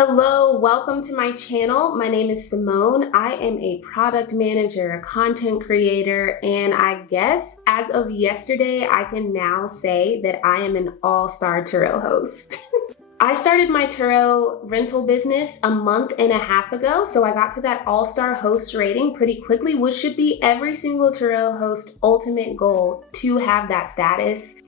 Hello, welcome to my channel. My name is Simone. I am a product manager, a content creator, and I guess as of yesterday, I can now say that I am an all-star Turo host. I started my Turo rental business a month and a half ago, so I got to that all-star host rating pretty quickly, which should be every single Turo host ultimate goal to have that status.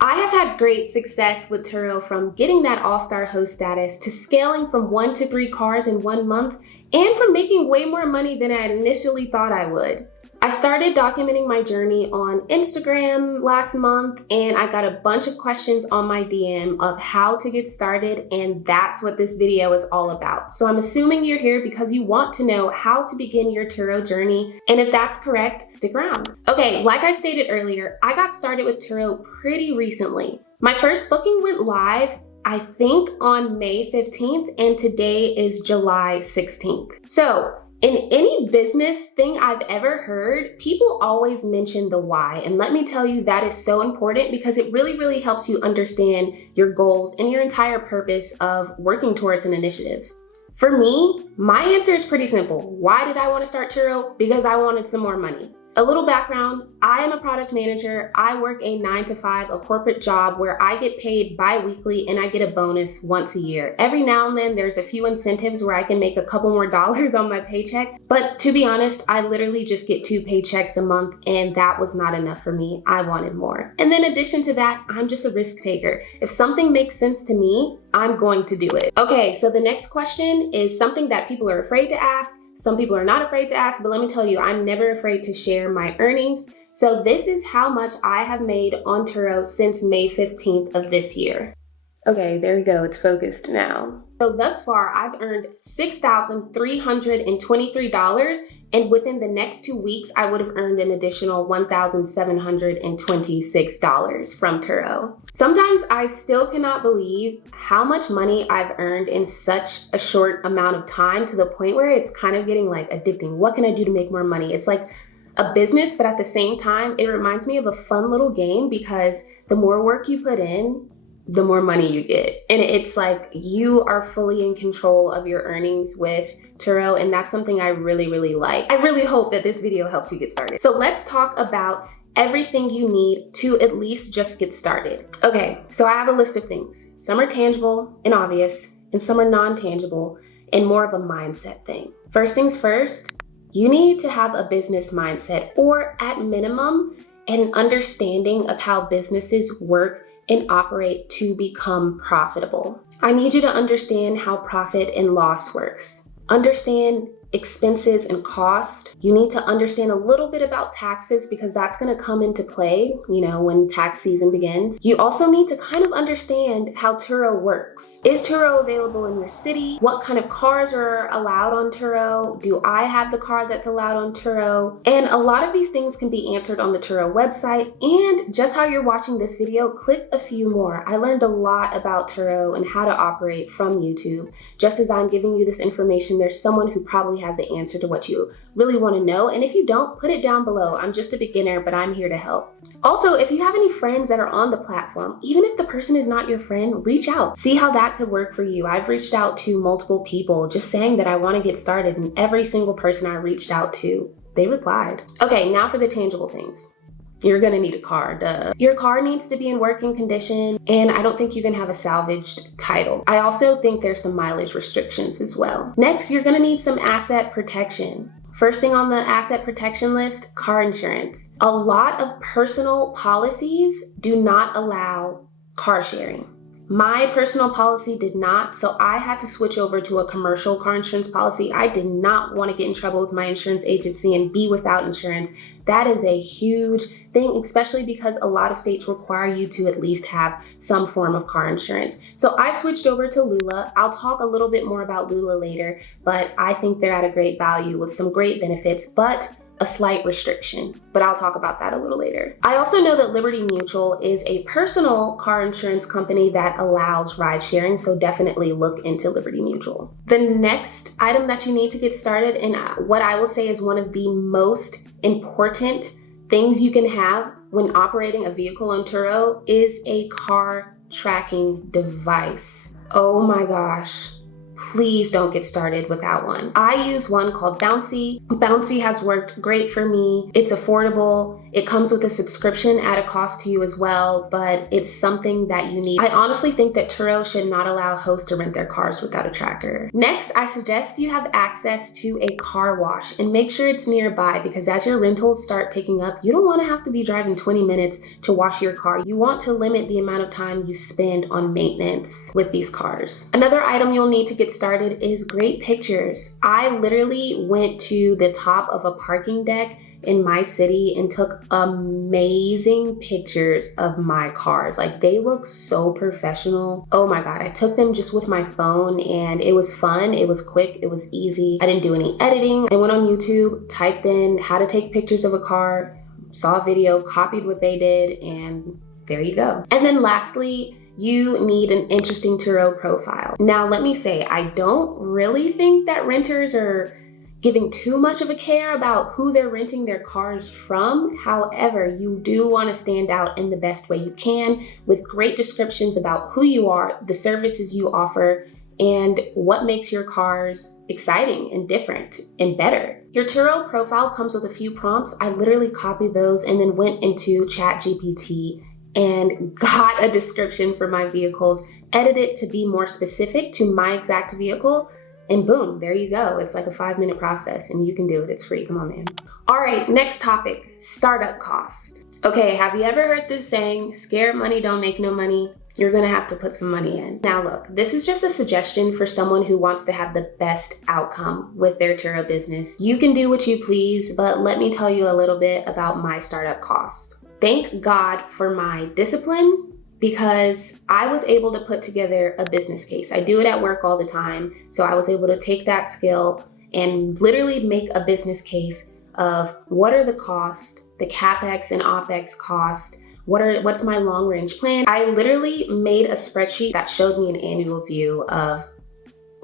I have had great success with Turo, from getting that all-star host status to scaling from 1 to 3 cars in 1 month, and from making way more money than I initially thought I would. I started documenting my journey on Instagram last month, and I got a bunch of questions on my DM of how to get started, and that's what this video is all about. So I'm assuming you're here because you want to know how to begin your Turo journey, and if that's correct, stick around. Okay, like I stated earlier, I got started with Turo pretty recently. My first booking went live, I think, on May 15th, and today is July 16th. So, in any business thing I've ever heard, people always mention the why. And let me tell you, that is so important because it really helps you understand your goals and your entire purpose of working towards an initiative. For me, my answer is pretty simple. Why did I want to start Turo? Because I wanted some more money. A little background, I am a product manager. I work a 9-to-5, a corporate job where I get paid bi-weekly and I get a bonus once a year. Every now and then there's a few incentives where I can make a couple more dollars on my paycheck. But to be honest, I literally just get 2 paychecks a month, and that was not enough for me. I wanted more. And then in addition to that, I'm just a risk taker. If something makes sense to me, I'm going to do it. Okay, so the next question is something that people are afraid to ask. Some people are not afraid to ask, but let me tell you, I'm never afraid to share my earnings. So this is how much I have made on Turo since May 15th of this year. Okay, there we go, it's focused now. So thus far, I've earned $6,323, and within the next 2 weeks, I would have earned an additional $1,726 from Turo. Sometimes I still cannot believe how much money I've earned in such a short amount of time, to the point where it's kind of getting like addicting. What can I do to make more money? It's like a business, but at the same time, it reminds me of a fun little game, because the more work you put in, the more money you get. And it's like you are fully in control of your earnings with Turo, and that's something I really like. I really hope that this video helps you get started. So let's talk about everything you need to at least just get started. Okay, so I have a list of things. Some are tangible and obvious, and some are non-tangible and more of a mindset thing. First things first, you need to have a business mindset, or at minimum, an understanding of how businesses work and operate to become profitable. I need you to understand how profit and loss works. Understand expenses and cost. You need to understand a little bit about taxes, because that's going to come into play, when tax season begins. You also need to kind of understand how Turo works. Is Turo available in your city? What kind of cars are allowed on Turo? Do I have the car that's allowed on Turo? And a lot of these things can be answered on the Turo website. And just how you're watching this video, click a few more. I learned a lot about Turo and how to operate from YouTube. Just as I'm giving you this information, there's someone who probably has the answer to what you really want to know. And if you don't, put it down below. I'm just a beginner, but I'm here to help. Also, if you have any friends that are on the platform, even if the person is not your friend, reach out. See how that could work for you. I've reached out to multiple people just saying that I want to get started, and every single person I reached out to, they replied. Okay, now for the tangible things. You're gonna need a car, duh. Your car needs to be in working condition, and I don't think you can have a salvaged title. I also think there's some mileage restrictions as well. Next, you're gonna need some asset protection. First thing on the asset protection list, car insurance. A lot of personal policies do not allow car sharing. My personal policy did not, so I had to switch over to a commercial car insurance policy. I did not want to get in trouble with my insurance agency and be without insurance. That is a huge thing, especially because a lot of states require you to at least have some form of car insurance. So I switched over to Lula. I'll talk a little bit more about Lula later, but I think they're at a great value with some great benefits, but a slight restriction, but I'll talk about that a little later. I also know that Liberty Mutual is a personal car insurance company that allows ride sharing, so definitely look into Liberty Mutual. The next item that you need to get started, and what I will say is one of the most important things you can have when operating a vehicle on Turo, is a car tracking device. Oh my gosh. please don't get started without one. I use one called Bouncy. Bouncy has worked great for me. It's affordable. It comes with a subscription at a cost to you as well, but it's something that you need. I honestly think that Turo should not allow hosts to rent their cars without a tracker. Next, I suggest you have access to a car wash and make sure it's nearby, because as your rentals start picking up, you don't want to have to be driving 20 minutes to wash your car. You want to limit the amount of time you spend on maintenance with these cars. Another item you'll need to get started is great pictures. I literally went to the top of a parking deck in my city and took amazing pictures of my cars. Like, they look so professional. Oh my God, I took them just with my phone and it was fun, it was quick, it was easy. I didn't do any editing. I went on YouTube, typed in how to take pictures of a car, saw a video, copied what they did, and there you go. And then lastly, you need an interesting Turo profile. Now, let me say, I don't really think that renters are giving too much of a care about who they're renting their cars from. However, you do want to stand out in the best way you can with great descriptions about who you are, the services you offer, and what makes your cars exciting and different and better. Your Turo profile comes with a few prompts. I literally copied those and then went into ChatGPT and got a description for my vehicles, edited it to be more specific to my exact vehicle, and boom, there you go. It's like a 5-minute process and you can do it. It's free. Come on, man. All right, next topic, startup cost. Okay, have you ever heard this saying, scared money don't make no money? You're gonna have to put some money in. Now look, this is just a suggestion for someone who wants to have the best outcome with their Turo business. You can do what you please, but let me tell you a little bit about my startup cost. Thank God for my discipline, because I was able to put together a business case. I do it at work all the time. So I was able to take that skill and literally make a business case of what are the costs, the CapEx and OpEx cost, what's my long range plan. I literally made a spreadsheet that showed me an annual view of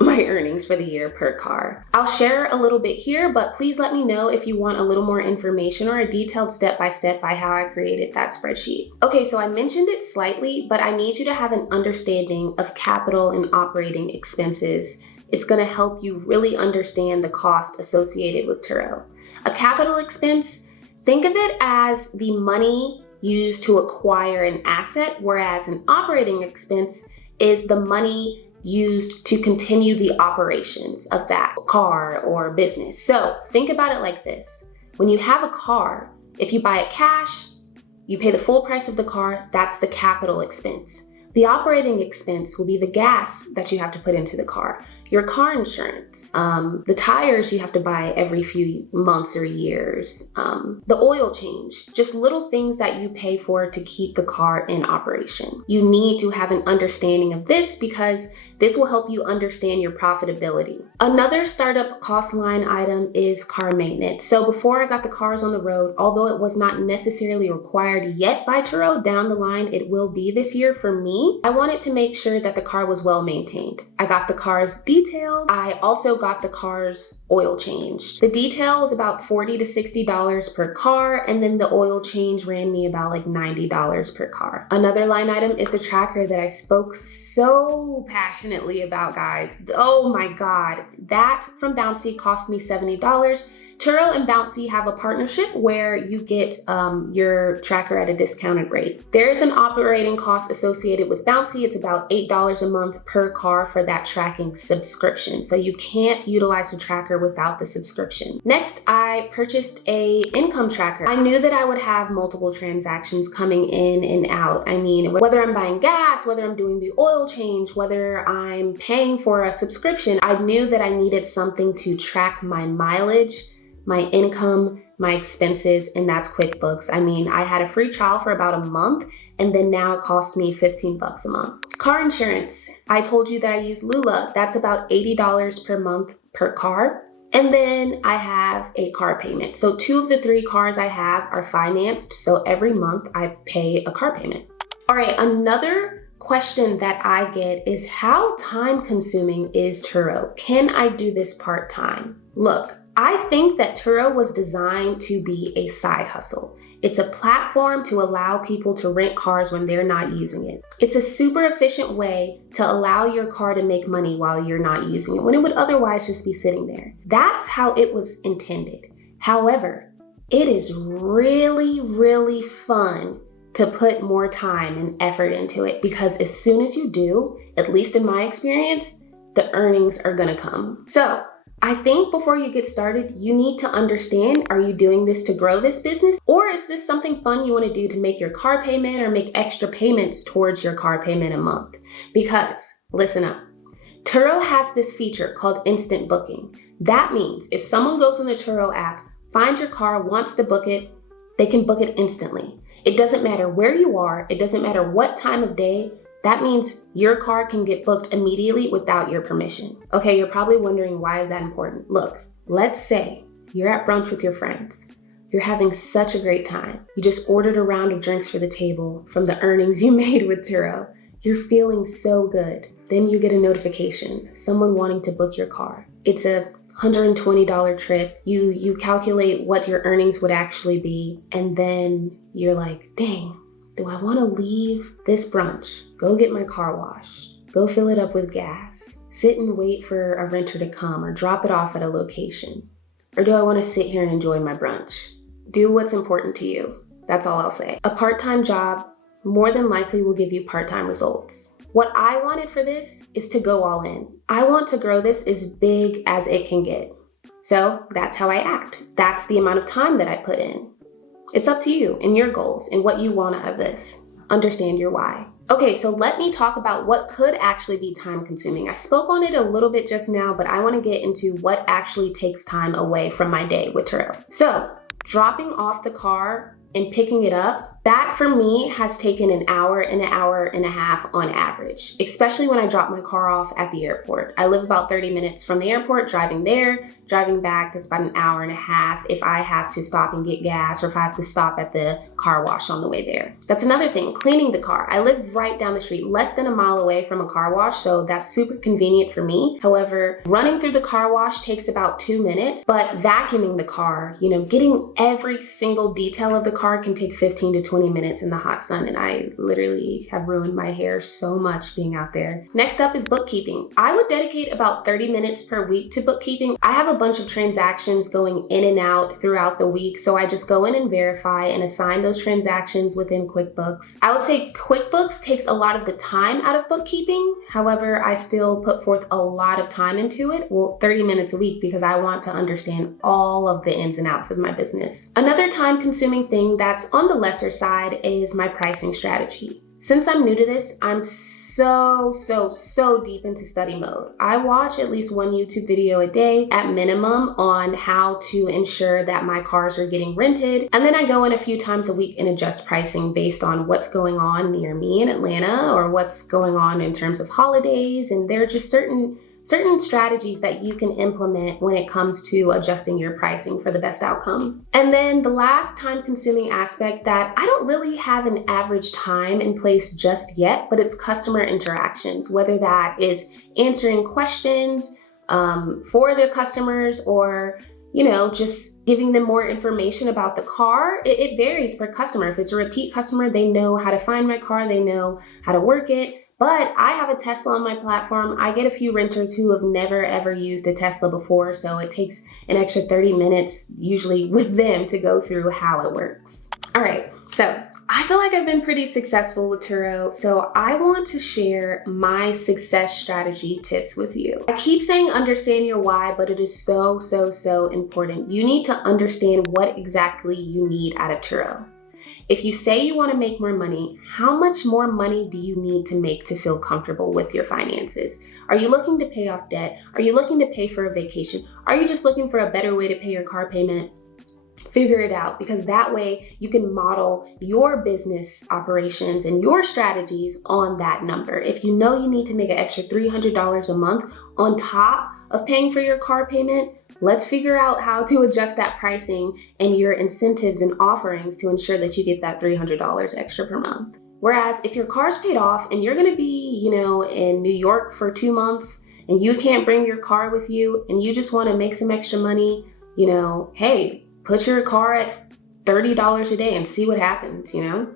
my earnings for the year per car. I'll share a little bit here, but please let me know if you want a little more information or a detailed step-by-step by how I created that spreadsheet. Okay, so I mentioned it slightly, but I need you to have an understanding of capital and operating expenses. It's gonna help you really understand the cost associated with Turo. A capital expense, think of it as the money used to acquire an asset, whereas an operating expense is the money used to continue the operations of that car or business. So think about it like this. When you have a car, if you buy it cash, you pay the full price of the car, that's the capital expense. The operating expense will be the gas that you have to put into the car, your car insurance, the tires you have to buy every few months or years, the oil change, just little things that you pay for to keep the car in operation. You need to have an understanding of this because this will help you understand your profitability. Another startup cost line item is car maintenance. So before I got the cars on the road, although it was not necessarily required yet by Turo, down the line it will be this year for me, I wanted to make sure that the car was well maintained. I got the cars detailed. I also got the cars oil changed. The detail is about $40 to $60 per car, and then the oil change ran me about like $90 per car. Another line item is a tracker that I spoke so passionately about, guys. Oh my God. That from Bouncy cost me $70. Turo and Bouncy have a partnership where you get your tracker at a discounted rate. There is an operating cost associated with Bouncy. It's about $8 a month per car for that tracking subscription. So you can't utilize the tracker without the subscription. Next, I purchased a income tracker. I knew that I would have multiple transactions coming in and out. I mean, whether I'm buying gas, whether I'm doing the oil change, whether I'm paying for a subscription, I knew that I needed something to track my mileage, my income, my expenses, and that's QuickBooks. I mean, I had a free trial for about a month, and then now it cost me $15 a month. Car insurance. I told you that I use Lula. That's about $80 per month per car. And then I have a car payment. So 2 of the 3 cars I have are financed. So every month I pay a car payment. All right, another question that I get is how time consuming is Turo? Can I do this part-time? Look, I think that Turo was designed to be a side hustle. It's a platform to allow people to rent cars when they're not using it. It's a super efficient way to allow your car to make money while you're not using it, when it would otherwise just be sitting there. That's how it was intended. However, it is really, really fun to put more time and effort into it, because as soon as you do, at least in my experience, the earnings are gonna come. So I think before you get started, you need to understand, are you doing this to grow this business? Or is this something fun you want to do to make your car payment or make extra payments towards your car payment a month? Because, listen up, Turo has this feature called instant booking. That means if someone goes on the Turo app, finds your car, wants to book it, they can book it instantly. It doesn't matter where you are. It doesn't matter what time of day. That means your car can get booked immediately without your permission. Okay, you're probably wondering, why is that important? Look, let's say you're at brunch with your friends. You're having such a great time. You just ordered a round of drinks for the table from the earnings you made with Turo. You're feeling so good. Then you get a notification, someone wanting to book your car. It's a $120 trip. You calculate what your earnings would actually be, and then you're like, dang, do I want to leave this brunch, go get my car washed, go fill it up with gas, sit and wait for a renter to come or drop it off at a location? Or do I want to sit here and enjoy my brunch? Do what's important to you. That's all I'll say. A part-time job more than likely will give you part-time results. What I wanted for this is to go all in. I want to grow this as big as it can get. So that's how I act. That's the amount of time that I put in. It's up to you and your goals and what you want out of this. Understand your why. Okay, so let me talk about what could actually be time consuming. I spoke on it a little bit just now, but I want to get into what actually takes time away from my day with Turo. So dropping off the car and picking it up, that for me has taken an hour and a half on average, especially when I drop my car off at the airport. I live about 30 minutes from the airport, driving there, driving back, that's about an hour and a half if I have to stop and get gas or if I have to stop at the car wash on the way there. That's another thing, cleaning the car. I live right down the street, less than a mile away from a car wash, so that's super convenient for me. However, running through the car wash takes about 2 minutes, but vacuuming the car, getting every single detail of the car can take 15 to 20 minutes in the hot sun, and I literally have ruined my hair so much being out there. Next up is bookkeeping. I would dedicate about 30 minutes per week to bookkeeping. I have a bunch of transactions going in and out throughout the week, so I just go in and verify and assign those transactions within QuickBooks. I would say QuickBooks takes a lot of the time out of bookkeeping. However, I still put forth a lot of time into it, 30 minutes a week, because I want to understand all of the ins and outs of my business. Another time-consuming thing that's on the lesser side is my pricing strategy. Since I'm new to this, I'm so deep into study mode. I watch at least one YouTube video a day at minimum on how to ensure that my cars are getting rented. And then I go in a few times a week and adjust pricing based on what's going on near me in Atlanta or what's going on in terms of holidays. And there are just certain strategies that you can implement when it comes to adjusting your pricing for the best outcome. And then the last time-consuming aspect that I don't really have an average time in place just yet, but it's customer interactions, whether that is answering questions for the customers or just giving them more information about the car. It varies per customer. If it's a repeat customer, they know how to find my car, they know how to work it. But I have a Tesla on my platform. I get a few renters who have never ever used a Tesla before, so it takes an extra 30 minutes usually with them to go through how it works. All right, so I feel like I've been pretty successful with Turo, so I want to share my success strategy tips with you. I keep saying understand your why, but it is so important. You need to understand what exactly you need out of Turo. If you say you want to make more money, how much more money do you need to make to feel comfortable with your finances? Are you looking to pay off debt? Are you looking to pay for a vacation? Are you just looking for a better way to pay your car payment? Figure it out, because that way you can model your business operations and your strategies on that number. If you know you need to make an extra $300 a month on top of paying for your car payment, let's figure out how to adjust that pricing and your incentives and offerings to ensure that you get that $300 extra per month. Whereas if your car's paid off and you're gonna be, in New York for 2 months and you can't bring your car with you and you just wanna make some extra money, hey, put your car at $30 a day and see what happens, you know?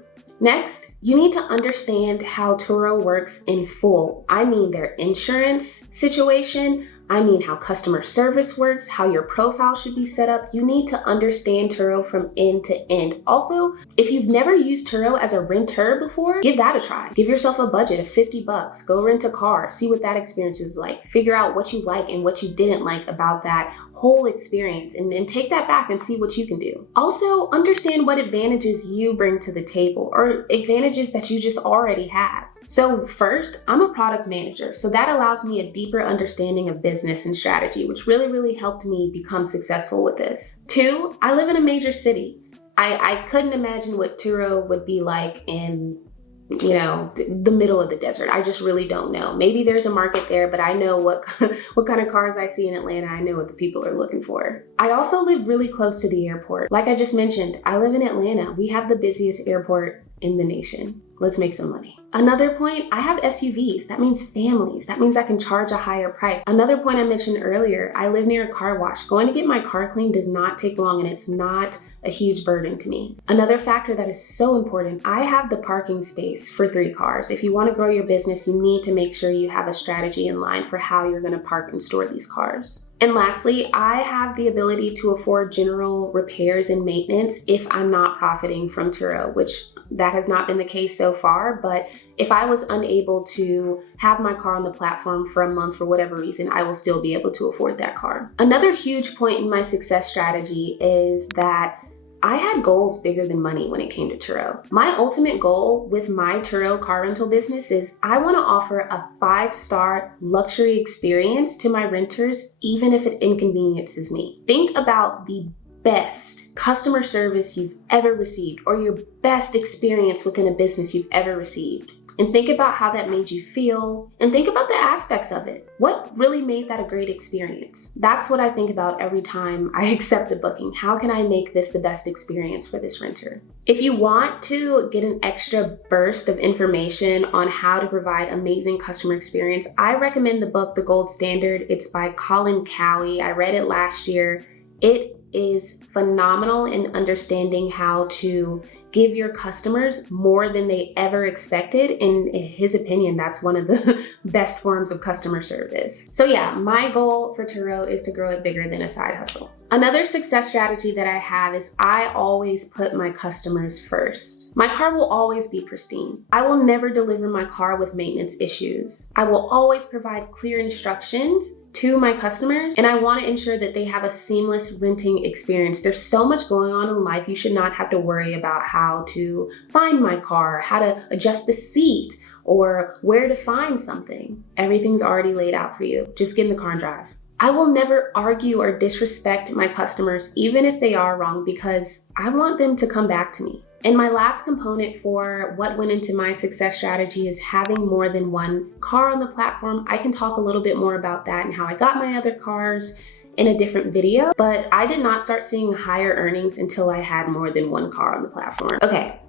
Next, you need to understand how Turo works in full. I mean their insurance situation. I mean how customer service works, how your profile should be set up. You need to understand Turo from end to end. Also, if you've never used Turo as a renter before, give that a try. Give yourself a budget of $50. Go rent a car. See what that experience is like. Figure out what you like and what you didn't like about that whole experience and take that back and see what you can do. Also, understand what advantages you bring to the table or advantages that you just already have. So first, I'm a product manager, so that allows me a deeper understanding of business and strategy, which really helped me become successful with this. Two, I live in a major city. I couldn't imagine what Turo would be like in, you know, the middle of the desert. I just really don't know. Maybe there's a market there, but I know what kind of cars I see in Atlanta. I know what the people are looking for. I also live really close to the airport. Like I just mentioned, I live in Atlanta. We have the busiest airport in the nation. Let's make some money. Another point, I have SUVs. That means families. That means I can charge a higher price. Another point I mentioned earlier, I live near a car wash. Going to get my car cleaned does not take long and it's not a huge burden to me. Another factor that is so important, I have the parking space for 3 cars. If you want to grow your business, you need to make sure you have a strategy in line for how you're going to park and store these cars. And lastly, I have the ability to afford general repairs and maintenance if I'm not profiting from Turo, which that has not been the case so far, but if I was unable to have my car on the platform for a month for whatever reason, I will still be able to afford that car. Another huge point in my success strategy is that I had goals bigger than money when it came to Turo. My ultimate goal with my Turo car rental business is I want to offer a 5-star luxury experience to my renters, even if it inconveniences me. Think about the best customer service you've ever received or your best experience within a business you've ever received. And think about how that made you feel and think about the aspects of it. What really made that a great experience? That's what I think about every time I accept a booking. How can I make this the best experience for this renter? If you want to get an extra burst of information on how to provide amazing customer experience, I recommend the book, The Gold Standard. It's by Colin Cowie. I read it last year. It is phenomenal in understanding how to give your customers more than they ever expected. In his opinion, that's one of the best forms of customer service. So yeah, my goal for Turo is to grow it bigger than a side hustle. Another success strategy that I have is I always put my customers first. My car will always be pristine. I will never deliver my car with maintenance issues. I will always provide clear instructions to my customers, and I want to ensure that they have a seamless renting experience. There's so much going on in life. You should not have to worry about how to find my car, how to adjust the seat, or where to find something. Everything's already laid out for you. Just get in the car and drive. I will never argue or disrespect my customers, even if they are wrong, because I want them to come back to me. And my last component for what went into my success strategy is having more than one car on the platform. I can talk a little bit more about that and how I got my other cars in a different video, but I did not start seeing higher earnings until I had more than one car on the platform. Okay,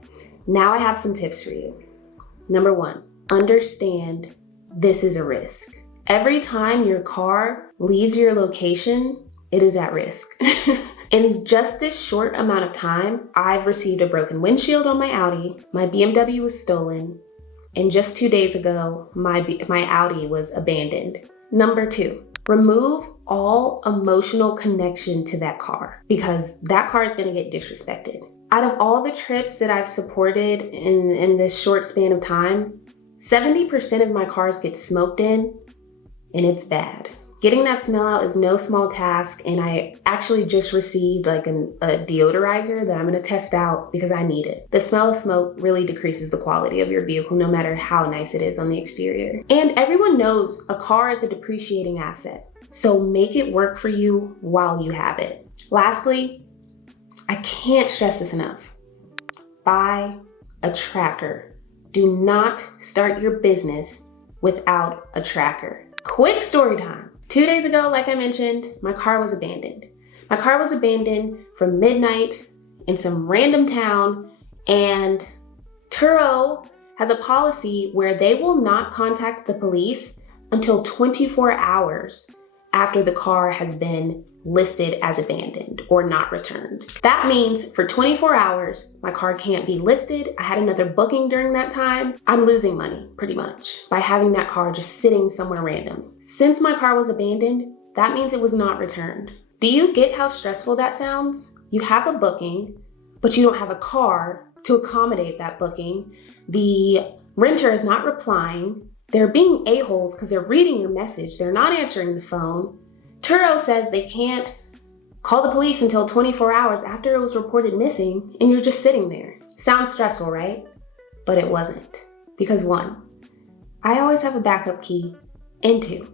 now I have some tips for you. Number 1, understand this is a risk. Every time your car leaves your location, it is at risk. In just this short amount of time, I've received a broken windshield on my Audi, my BMW was stolen, and just 2 days ago, my Audi was abandoned. Number 2, remove all emotional connection to that car because that car is gonna get disrespected. Out of all the trips that I've supported in this short span of time, 70% of my cars get smoked in, and it's bad. Getting that smell out is no small task, and I actually just received like a deodorizer that I'm gonna test out because I need it. The smell of smoke really decreases the quality of your vehicle no matter how nice it is on the exterior. And everyone knows a car is a depreciating asset, so make it work for you while you have it. Lastly, I can't stress this enough. Buy a tracker. Do not start your business without a tracker. Quick story time. 2 days ago, like I mentioned, my car was abandoned. My car was abandoned from midnight in some random town, and Turo has a policy where they will not contact the police until 24 hours after the car has been listed as abandoned or not returned. That means for 24 hours, my car can't be listed. I had another booking during that time. I'm losing money pretty much by having that car just sitting somewhere random. Since my car was abandoned, that means it was not returned. Do you get how stressful that sounds? You have a booking, but you don't have a car to accommodate that booking. The renter is not replying. They're being a-holes because they're reading your message. They're not answering the phone. Turo says they can't call the police until 24 hours after it was reported missing, and you're just sitting there. Sounds stressful, right? But it wasn't. Because 1, I always have a backup key, and 2,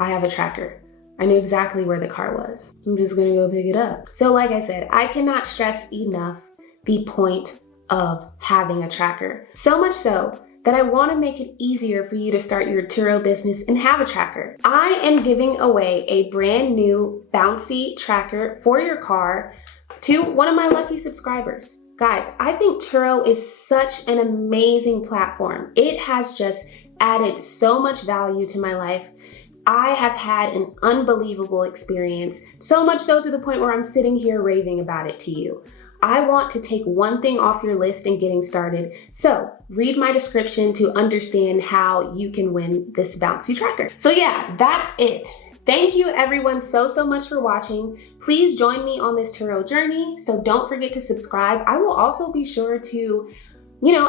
I have a tracker. I knew exactly where the car was. I'm just gonna go pick it up. So like I said, I cannot stress enough the point of having a tracker. So much so that I want to make it easier for you to start your Turo business and have a tracker. I am giving away a brand new bouncy tracker for your car to one of my lucky subscribers. Guys, I think Turo is such an amazing platform. It has just added so much value to my life. I have had an unbelievable experience, so much so to the point where I'm sitting here raving about it to you. I want to take one thing off your list and getting started. So read my description to understand how you can win this bouncy tracker. So yeah, that's it. Thank you everyone so much for watching. Please join me on this Turo journey. So don't forget to subscribe. I will also be sure to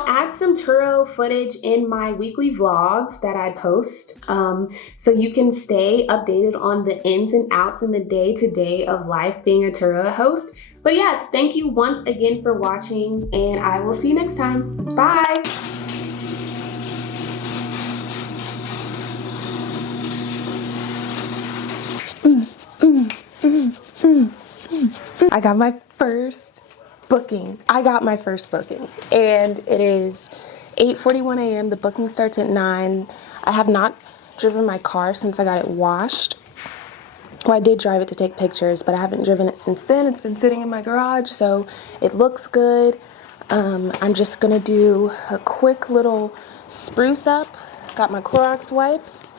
add some Turo footage in my weekly vlogs that I post, so you can stay updated on the ins and outs in the day-to-day of life being a Turo host. But yes, thank you once again for watching, and I will see you next time. Bye! I got my first booking. And it is 8:41 a.m. The booking starts at 9. I have not driven my car since I got it washed. Well, I did drive it to take pictures, but I haven't driven it since then. It's been sitting in my garage, so it looks good. I'm just gonna do a quick little spruce up. Got my Clorox wipes,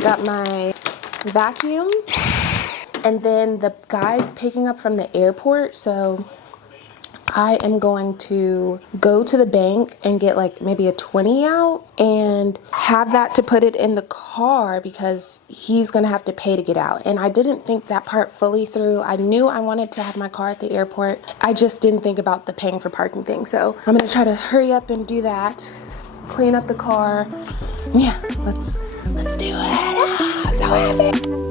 got my vacuum, and then the guy's picking up from the airport, so I am going to go to the bank and get like maybe a 20 out and have that to put it in the car because he's gonna have to pay to get out. And I didn't think that part fully through. I knew I wanted to have my car at the airport. I just didn't think about the paying for parking thing. So I'm gonna try to hurry up and do that, clean up the car. Yeah, let's do it. I'm so happy.